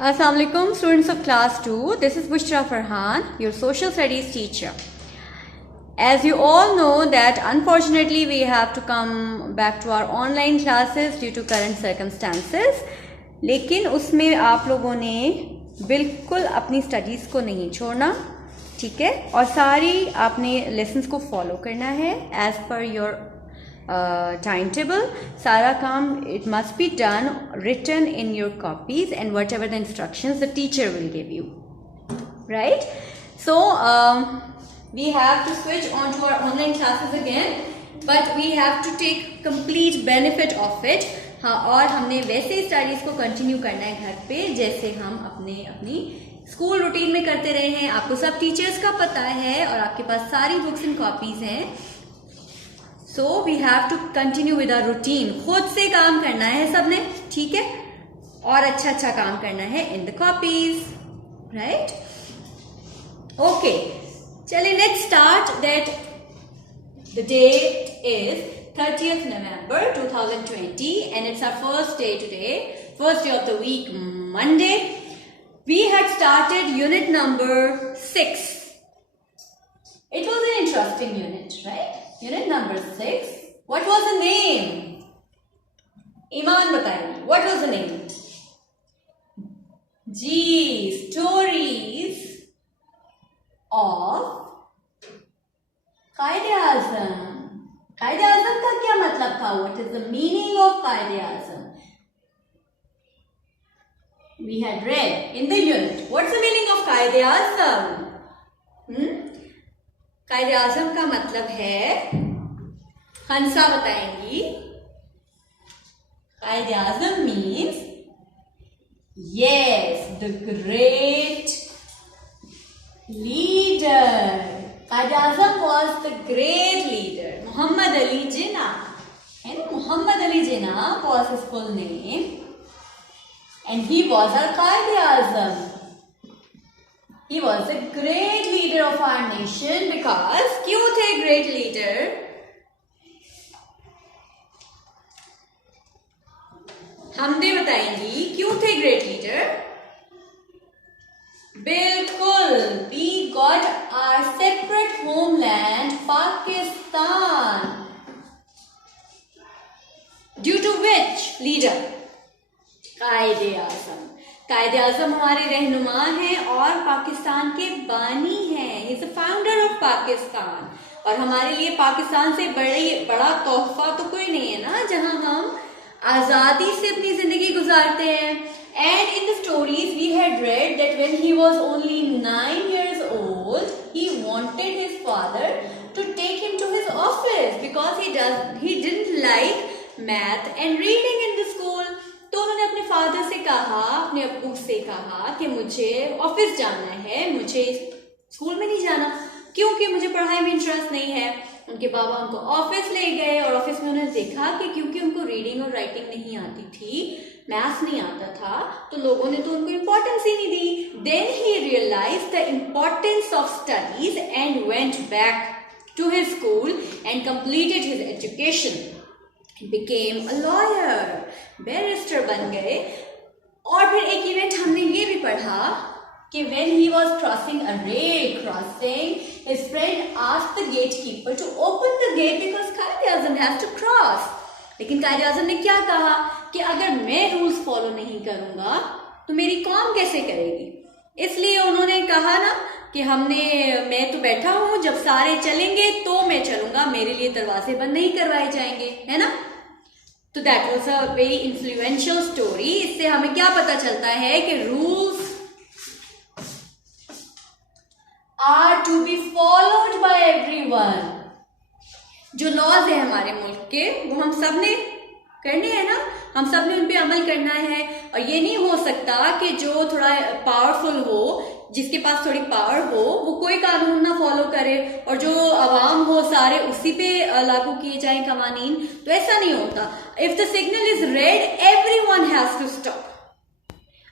Assalamualaikum students of class 2. This is Bushra Farhan, your social studies teacher. As you all know that unfortunately we have to come back to our online classes due to current circumstances. लेकिन उसमें आप लोगों ने बिल्कुल अपनी studies को नहीं छोड़ना, ठीक है, और सारी आपने लेसन्स को फॉलो करना है एज पर योर timetable. सारा काम it must be done written in your copies and whatever the instructions the teacher will give you, right? So we have to switch on to our online classes again, but we have to take complete benefit of it. हाँ, और हमने वैसे he studies को continue करना है घर पे जैसे हम अपनी स्कूल रूटीन में करते रहे हैं. आपको सब टीचर्स का पता है और आपके पास सारी बुक्स एंड कॉपीज हैं. So we have to continue with our routine. खुद से काम करना है सबने, ठीक है, और अच्छा काम करना है in the copies, right? Okay, चलिए let's start that. The date is 30th November 2020 and it's our first day today, first day of the week, Monday. We had started unit number 6. It was an interesting unit, right? Unit number 6. What was the name? Iman बताएंगे. What was the name? Stories of Qaid-e-Azam. Qaid-e-Azam का क्या मतलब था? What is the meaning of Qaid-e-Azam? We had read in the unit. What's the meaning of Qaid-e-Azam? Qaid-e-Azam का मतलब है, हंसा बताएंगी. Qaid-e-Azam means, yes, the great leader. Qaid-e-Azam was the great leader. Muhammad Ali Jinnah. And Muhammad Ali Jinnah was his full name. And he was our Qaid-e-Azam. He was a great leader of our nation because क्यों थे great leader? हमने बताएंगी क्यों थे great leader? बिल्कुल, we got our separate homeland Pakistan. Due to which leader? Qaid-e-Azam. Qaid-e-Azam हमारे रहनुमा हैं और पाकिस्तान के बानी हैं. He is the founder of Pakistan. और हमारे लिए पाकिस्तान से बड़ा तोहफा तो कोई नहीं है ना, जहां हम आजादी से अपनी जिंदगी गुजारते हैं. And in the stories we had read that when he was only 9 years old, he wanted his father to take him to his office because he didn't like math and reading in the school. तो उन्होंने अपने father से कहा, अपने अब्बू से कहा कि मुझे ऑफिस जाना है, मुझे स्कूल में नहीं जाना क्योंकि मुझे पढ़ाई में इंटरेस्ट नहीं है. उनके बाबा उनको ऑफिस ले गए और ऑफिस में उन्होंने देखा कि क्योंकि उनको रीडिंग और राइटिंग नहीं आती थी, मैथ्स नहीं आता था, तो लोगों ने तो उनको इम्पोर्टेंस ही नहीं दी. Then he realised the importance of studies and went back to his school and completed his education. became a lawyer, barrister बन गए. और फिर एक इवेंट हमने ये भी पढ़ा कि when he was crossing a rail crossing, his friend asked the gatekeeper to open the gate because Qaid-e-Azam has to cross. लेकिन Qaid-e-Azam ने क्या कहा कि अगर मैं रूल्स फॉलो नहीं करूंगा तो मेरी कौम कैसे करेगी. इसलिए उन्होंने कहा ना कि मैं तो बैठा हूं, जब सारे चलेंगे तो मैं चलूंगा, मेरे लिए दरवाजे बंद नहीं करवाए जाएंगे, है ना. तो that was a very influential story. इससे हमें क्या पता चलता है कि rules are to be followed by everyone. जो लॉज है हमारे मुल्क के वो हम सब ने करने हैं ना, हम सब ने उन पे अमल करना है. और ये नहीं हो सकता कि जो थोड़ा पावरफुल हो, जिसके पास थोड़ी पावर हो, वो कोई कानून ना फॉलो करे और जो अवाम हो सारे उसी पे लागू किए जाएं कवानीन. तो ऐसा नहीं होता. If the signal is red everyone has to stop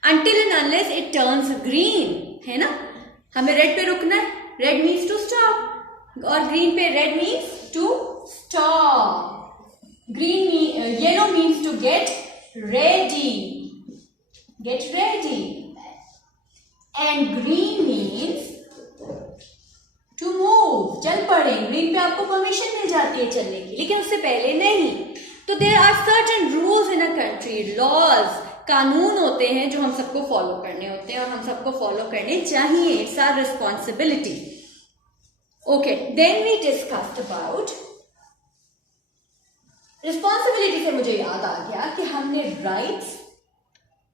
until and unless it turns green, है ना. हमें रेड पे रुकना है, रेड मीन्स टू स्टॉप, और ग्रीन पे red means to stop. Yellow means to get ready. Get ready. And green means to move, चल पड़े। ग्रीन पे आपको परमिशन मिल जाती है चलने की, लेकिन उससे पहले नहीं। तो there are certain rules in a country, laws, कानून होते हैं जो हम सबको फॉलो करने होते हैं और हम सबको फॉलो करने चाहिए। It's our responsibility. Okay, then we discussed about responsibility. से मुझे याद आ गया कि हमने राइट्स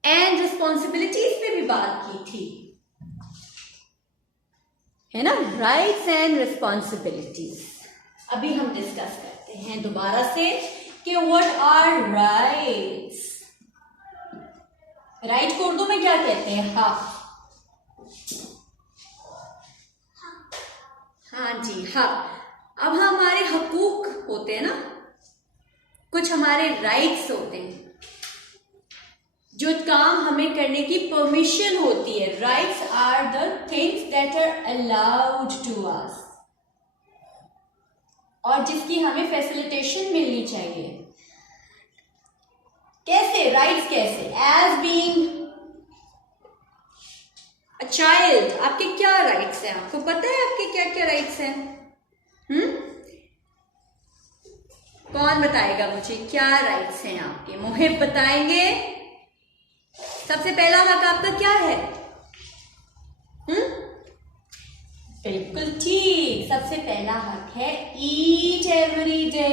एंड रिस्पॉन्सिबिलिटीज पे भी बात की थी, है ना, राइट्स एंड रिस्पॉन्सिबिलिटीज। अभी हम डिस्कस करते हैं दोबारा से कि व्हाट आर राइट्स। राइट को उर्दू में क्या कहते हैं? हक। हाँ जी, हक। अब हमारे हकूक होते हैं ना, कुछ हमारे राइट्स होते हैं, जो काम हमें करने की परमिशन होती है। Rights are the things that are allowed to us, और जिसकी हमें फैसिलिटेशन मिलनी चाहिए। कैसे राइट्स? कैसे? एज बीइंग अ चाइल्ड, आपके क्या राइट्स हैं? आपको पता है आपके क्या क्या राइट्स हैं? कौन बताएगा मुझे क्या राइट्स हैं आपके? मुहिब बताएंगे। सबसे पहला हक आपका क्या है? बिल्कुल ठीक, सबसे पहला हक है ईट एवरी डे।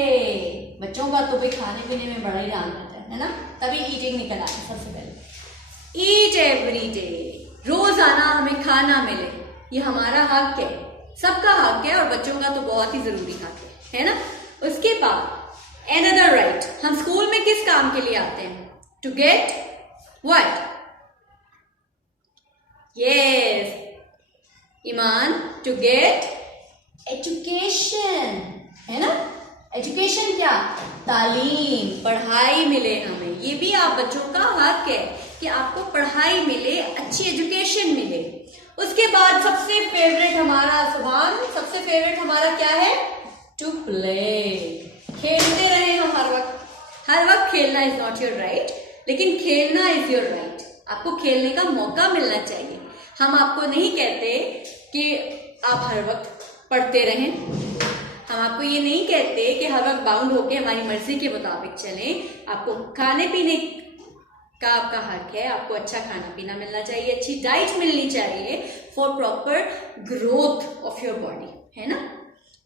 बच्चों का तो भाई खाने पीने में बड़ा ही ध्यान रहता है ना, तभी ईटिंग निकल आती है सबसे पहले। ईट एवरी डे, रोजाना हमें खाना मिले, ये हमारा हक है, सबका हक है, और बच्चों का तो बहुत ही जरूरी हक है ना। उसके बाद अनदर राइट, हम स्कूल में किस काम के लिए आते हैं? To get what? Yes Iman, to get education, है ना। एजुकेशन क्या? तालीम, पढ़ाई मिले हमें। ये भी आप बच्चों का हक है कि आपको पढ़ाई मिले, अच्छी एजुकेशन मिले। उसके बाद सबसे फेवरेट हमारा सुभान, सबसे फेवरेट हमारा क्या है? टू प्ले, खेलते रहे हम हर वक्त। हर वक्त खेलना इज नॉट योर राइट, लेकिन खेलना इज योर राइट। आपको खेलने का मौका मिलना चाहिए। हम आपको नहीं कहते कि आप हर वक्त पढ़ते रहें, हम आपको ये नहीं कहते कि हर वक्त बाउंड होके हमारी मर्जी के मुताबिक चलें। आपको खाने पीने का आपका हक है, आपको अच्छा खाना पीना मिलना चाहिए, अच्छी डाइट मिलनी चाहिए for proper growth of your body, है ना।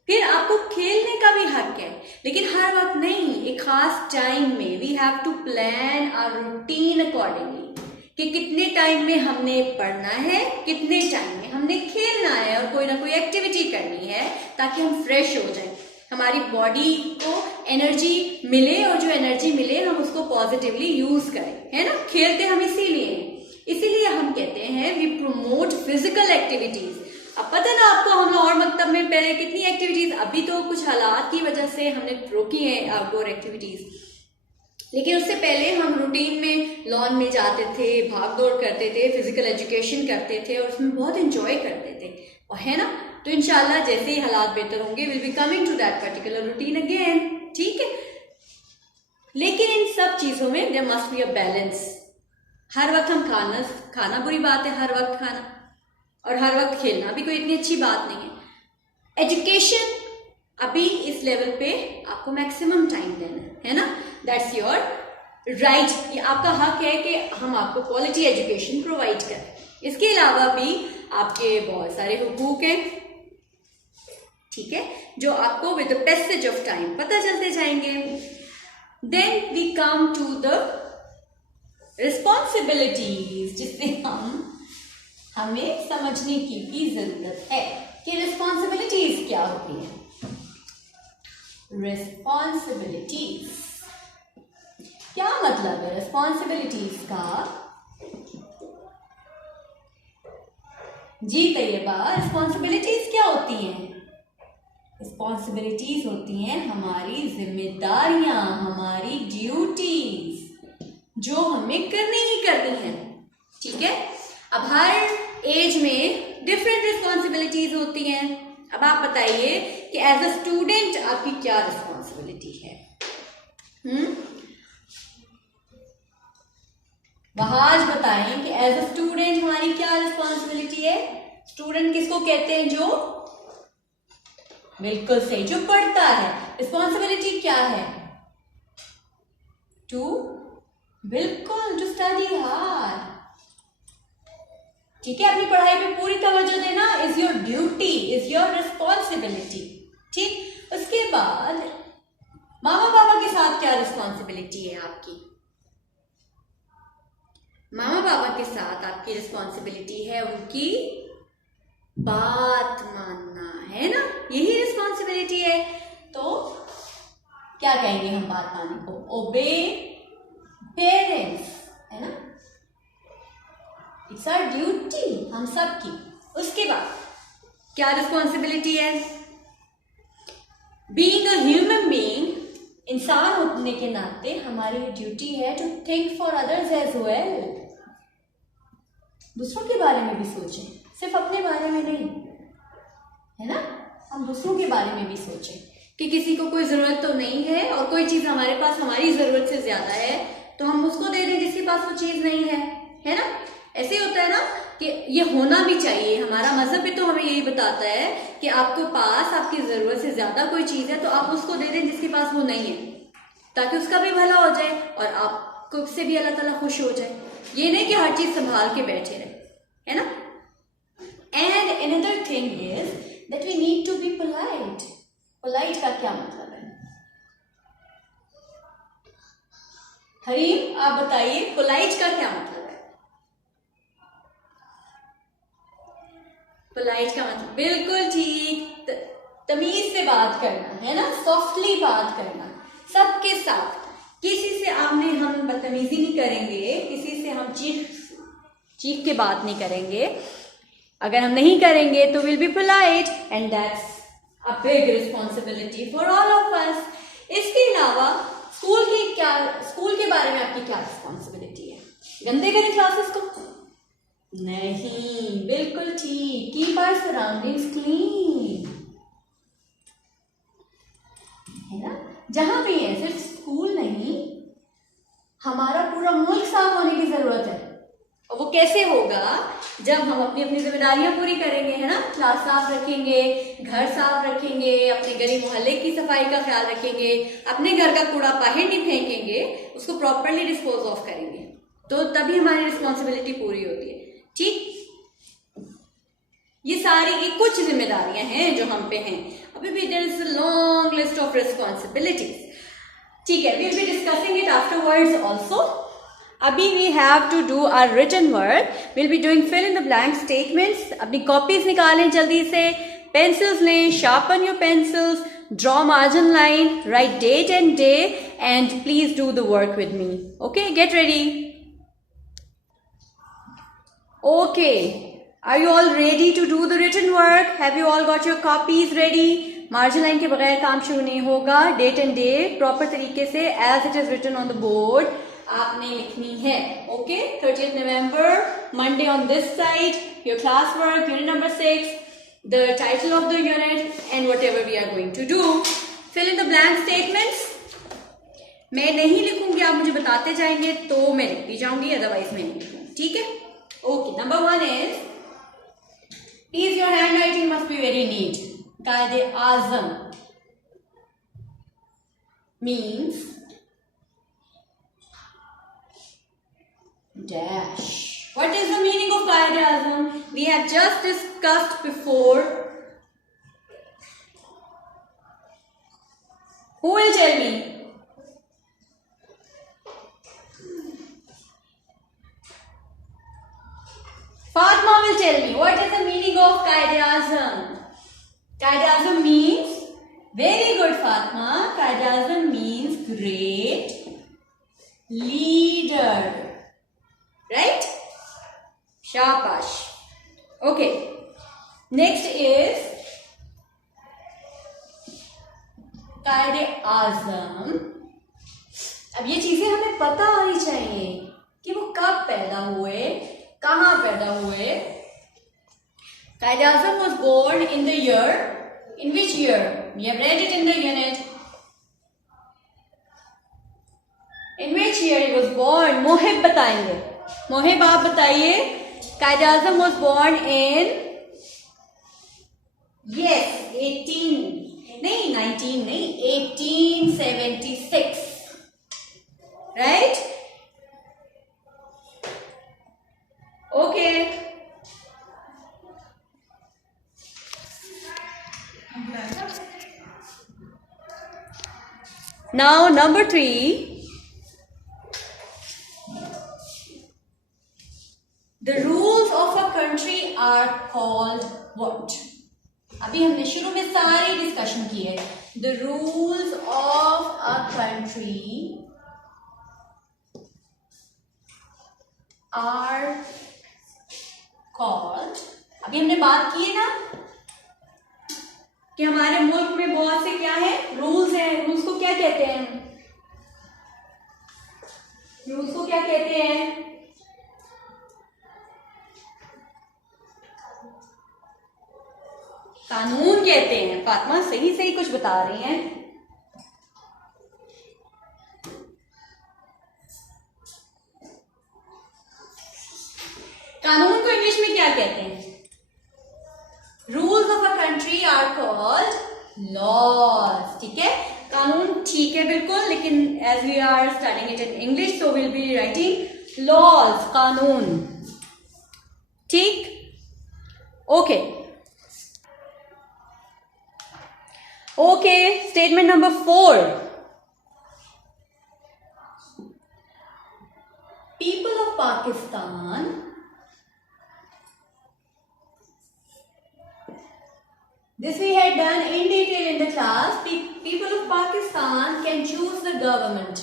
फिर आपको खेलने का भी हक है, लेकिन हर वक्त नहीं, एक खास टाइम में। We have to plan our routine accordingly, कि कितने टाइम में हमने पढ़ना है, कितने टाइम में हमने खेलना है और कोई ना कोई एक्टिविटी करनी है, ताकि हम फ्रेश हो जाएं, हमारी बॉडी को एनर्जी मिले, और जो एनर्जी मिले हम उसको पॉजिटिवली यूज करें, है ना। खेलते हम इसीलिए हम कहते हैं वी प्रमोट फिजिकल एक्टिविटीज। अब पता ना आपको, हम और मकतब में पहले कितनी एक्टिविटीज, अभी तो कुछ हालात की वजह से हमने रोकी है आउटडोर एक्टिविटीज, लेकिन उससे पहले हम रूटीन में लॉन में जाते थे, भाग दौड़ करते थे, फिजिकल एजुकेशन करते थे, और उसमें बहुत एंजॉय करते थे, और है ना। तो इंशाल्लाह जैसे ही हालात बेहतर होंगे, will be coming to that particular routine again, ठीक है। लेकिन इन सब चीजों में there must be a balance. हर वक्त हम खाना बुरी बात है, हर वक्त खाना, और हर वक्त खेलना भी कोई इतनी अच्छी बात नहीं है। एजुकेशन अभी इस लेवल पे आपको मैक्सिमम टाइम देना है ना, दैट्स योर राइट। ये आपका हक है कि हम आपको क्वालिटी एजुकेशन प्रोवाइड करें। इसके अलावा भी आपके बहुत सारे हुकूक हैं, ठीक है, जो आपको with the passage of time पता चलते जाएंगे। Then we come to the responsibilities, जिससे हमें समझने की भी जरूरत है कि रिस्पॉन्सिबिलिटीज क्या होती है। रिस्पॉन्सिबिलिटीज क्या मतलब है? रिस्पॉन्सिबिलिटीज का जी तैयबा, रिस्पॉन्सिबिलिटीज क्या होती हैं? रिस्पॉन्सिबिलिटीज होती हैं हमारी जिम्मेदारियां, हमारी ड्यूटीज, जो हमें करनी ही करनी है, ठीक है। अब हर एज में डिफरेंट रिस्पॉन्सिबिलिटीज होती हैं। अब आप बताइए कि एज अ स्टूडेंट आपकी क्या रिस्पॉन्सिबिलिटी है? वहाज बताएं कि एज अ स्टूडेंट हमारी क्या रिस्पॉन्सिबिलिटी है। स्टूडेंट किसको कहते हैं? जो बिल्कुल सही, जो पढ़ता है। रिस्पॉन्सिबिलिटी क्या है? टू, बिल्कुल, टू स्टडी हार्ड। ठीक है, अपनी पढ़ाई पे पूरी तवज्जो देना is your duty, is your responsibility. ठीक, उसके बाद मामा पापा के साथ क्या रिस्पॉन्सिबिलिटी है आपकी? मामा पापा के साथ आपकी रिस्पॉन्सिबिलिटी है उनकी बात मानना, है ना? यही रिस्पॉन्सिबिलिटी है। तो क्या कहेंगे हम बात मानने को? ओबे पेरेंट्स, है ना? इट्स आवर ड्यूटी, हम सबकी। उसके बाद क्या रिस्पॉन्सिबिलिटी है? बीइंग अ ह्यूमन बीइंग, इंसान होने के नाते हमारी ड्यूटी है to think for others as well. दूसरों के बारे में भी सोचें, सिर्फ अपने बारे में नहीं, है ना? हम दूसरों के बारे में भी सोचें कि किसी को कोई जरूरत तो नहीं है और कोई चीज हमारे पास हमारी जरूरत से ज्यादा है तो हम उसको दे दें जिसके पास वो चीज नहीं है ना? ऐसे होता है ना कि ये होना भी चाहिए। हमारा मजहब भी तो हमें यही बताता है कि आपको पास आपकी जरूरत से ज्यादा कोई चीज है तो आप उसको दे दें जिसके पास वो नहीं है, ताकि उसका भी भला हो जाए और आपको से भी अल्लाह ताला खुश हो जाए। ये नहीं कि हर चीज संभाल के बैठे रहे, है ना? And another thing is that we need to be polite. Polite का क्या मतलब है? हरीम, आप बताइए पोलाइट का क्या मतलब है? पोलाइट का मतलब बिल्कुल ठीक, तमीज से बात करना, है ना? सॉफ्टली बात करना सबके साथ। किसी से हम बदतमीजी नहीं करेंगे, किसी से हम चीख के बात नहीं करेंगे। अगर हम नहीं करेंगे तो will be polite and that's a big responsibility for all of us. इसके अलावा स्कूल के बारे में आपकी क्या रिस्पॉन्सिबिलिटी है? गंदे करें क्लासेस को? नहीं, बिल्कुल ठीक, कीप आवर सराउंडिंग्स क्लीन, है ना? जहां भी है, सिर्फ स्कूल नहीं, हमारा पूरा मुल्क साफ होने की जरूरत है। और वो कैसे होगा? जब हम अपनी अपनी जिम्मेदारियां पूरी करेंगे, है ना? क्लास साफ रखेंगे, घर साफ रखेंगे, अपने गली मोहल्ले की सफाई का ख्याल रखेंगे, अपने घर का कूड़ा बाहर नहीं फेंकेंगे, उसको प्रॉपरली डिस्पोज ऑफ करेंगे, तो तभी हमारी रिस्पॉन्सिबिलिटी पूरी होती है। ठीक, ये सारी कुछ जिम्मेदारियां हैं जो हम पे हैं। अभी भी there is a long list of responsibilities. ठीक है, we'll be discussing it afterwards also. अभी we have to do our written work. We'll be doing fill in the blank statements. अपनी copies निकालें जल्दी से, pencils लें, sharpen your pencils, draw margin line, write date and day, and please do the work with me. Okay, get ready. Okay, are you all ready to do the written work? Have you all got your copies ready? Margin line के बगैर काम शुरू नहीं होगा। Date and day proper तरीके से as it is written on the board आपने लिखनी है। Okay, 30th November, Monday on this side, your class work, unit number 6, the title of the unit and whatever we are going to do. Fill in the blank statements. मैं नहीं लिखूंगी, आप मुझे बताते जाएंगे तो मैं लिखती जाऊंगी, अदरवाइज मैं नहीं लिखूंगी। ठीक है? Okay, number 1 is, please your handwriting must be very neat. कायदे आजम means dash. What is the meaning of कायदे आजम? We have just discussed before. Who will tell me? Fatma will tell me. What is the meaning of कायदे आजम? Qaid-e-Azam means, very good Fatma, Qaid-e-Azam means great leader, right? Shabash. Okay, next is Qaid-e-Azam. अब ये चीजें हमें पता होनी चाहिए कि वो कब पैदा हुए, कहाँ पैदा हुए। Qaid-e-Azam was born in the year, in which year? We have read it in the unit. In which year he was born? Mohib बताएंगे। मोहिब आप बताइए, कायदे आजम वॉज बॉर्न इन, यस 18 नहीं 19 नहीं 1876, right? Okay, now number 3, the rules of a country are called what? अभी हमने शुरू में सारी डिस्कशन की है. The rules of a country are called, अभी हमने बात की है ना कि हमारे मुल्क में बहुत से क्या है, रूल्स हैं. रूल्स को क्या कहते हैं? रूल्स को क्या कहते हैं? कानून कहते हैं. फातिमा सही सही कुछ बता रही हैं. कानून को इंग्लिश में क्या कहते हैं? Rules of a country are called laws. ठीक है, कानून ठीक है बिल्कुल, लेकिन as we are studying it in English so will be writing laws, कानून. ठीक, okay. Okay, statement number 4. People of Pakistan this we had done in detail in the class. People of Pakistan can choose the government.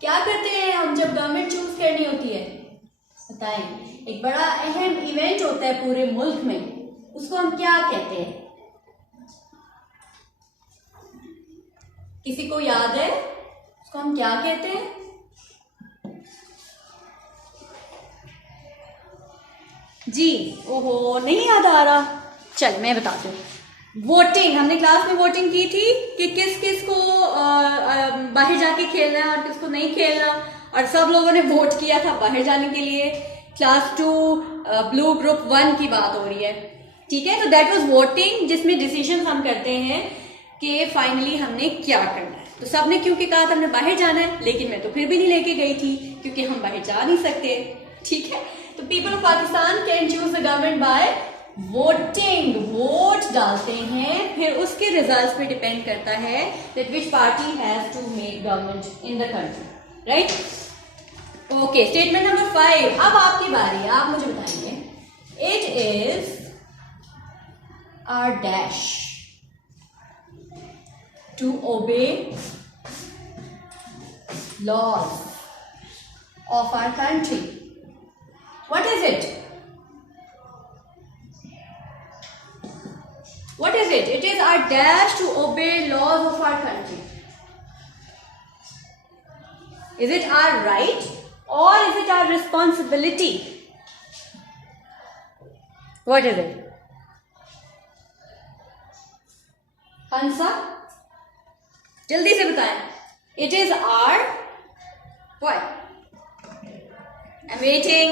क्या करते हैं हम जब government choose करनी होती है? बताएं. एक बड़ा अहम इवेंट होता है पूरे मुल्क में, उसको हम क्या कहते हैं? किसी को याद है उसको हम क्या कहते हैं? जी, ओहो नहीं याद आ रहा. चल मैं बताती हूँ. वोटिंग, हमने क्लास में वोटिंग की थी कि किस किस को बाहर जाके खेलना है और किसको नहीं खेलना, और सब लोगों ने वोट किया था बाहर जाने के लिए. क्लास 2 ब्लू ग्रुप 1 की बात हो रही है. ठीक है, तो दैट वाज वोटिंग, जिसमें डिसीजन हम करते हैं कि फाइनली हमने क्या करना है. तो सबने क्योंकि कहा था हमने बाहर जाना है, लेकिन मैं तो फिर भी नहीं लेके गई थी क्योंकि हम बाहर जा नहीं सकते. ठीक है, तो people of Pakistan can choose the government by voting. Vote डालते हैं, फिर उसके रिजल्ट्स पे डिपेंड करता है that which party has to make government in the country. Right, okay. Statement number 5. अब आपकी बारी है, आप मुझे बताइए. It is our dash to obey laws of our country. What is it? What is it? It is our dash to obey laws of our country. Is it our right or is it our responsibility? What is it? Hansa? जल्दी से बताएं. It is our what? I'm waiting.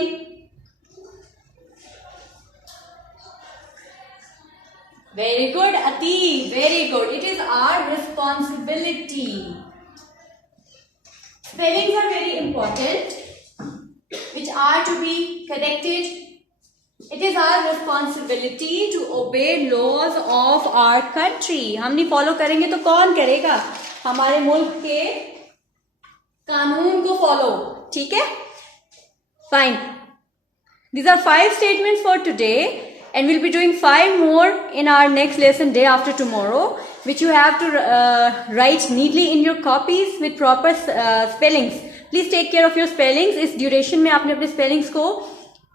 Very good, Ati. Very good. It is our responsibility. Spellings are very important, which are to be corrected. It is our responsibility to obey laws of our country. हम नहीं follow करेंगे तो कौन करेगा? हमारे मुल्क के कानून को फॉलो. ठीक है, fine. These are 5 statements for today, and we'll be doing 5 more in our next lesson day after tomorrow, which you have to write neatly in your copies with proper spellings. Please take care of your spellings. इस duration में आपने अपने spellings को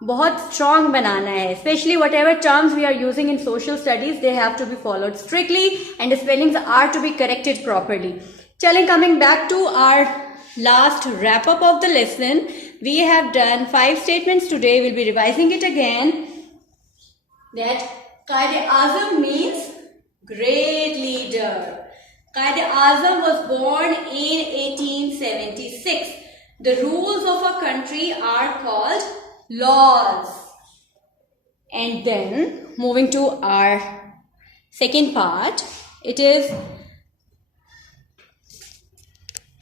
बहुत strong बनाना है. Especially whatever terms we are using in social studies, they have to be followed strictly, and the spellings are to be corrected properly. चलें, coming back to our last wrap up of the lesson, we have done 5 statements today. We'll be revising it again. That Quaid-e-Azam means great leader. Quaid-e-Azam was born in 1876. The rules of a country are called laws. And then moving to our second part, it is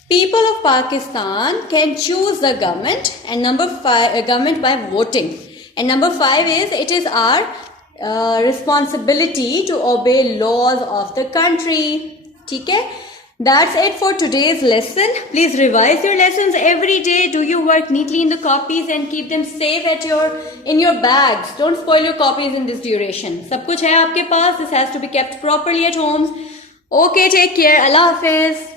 people of Pakistan can choose the government, and number 5, government by voting. And number 5 is it is our responsibility to obey laws of the country. Okay? That's it for today's lesson. Please revise your lessons every day. Do your work neatly in the copies and keep them safe in your bags. Don't spoil your copies in this duration. सब कुछ है आपके पास. This has to be kept properly at home. Okay, take care. Allah Hafiz.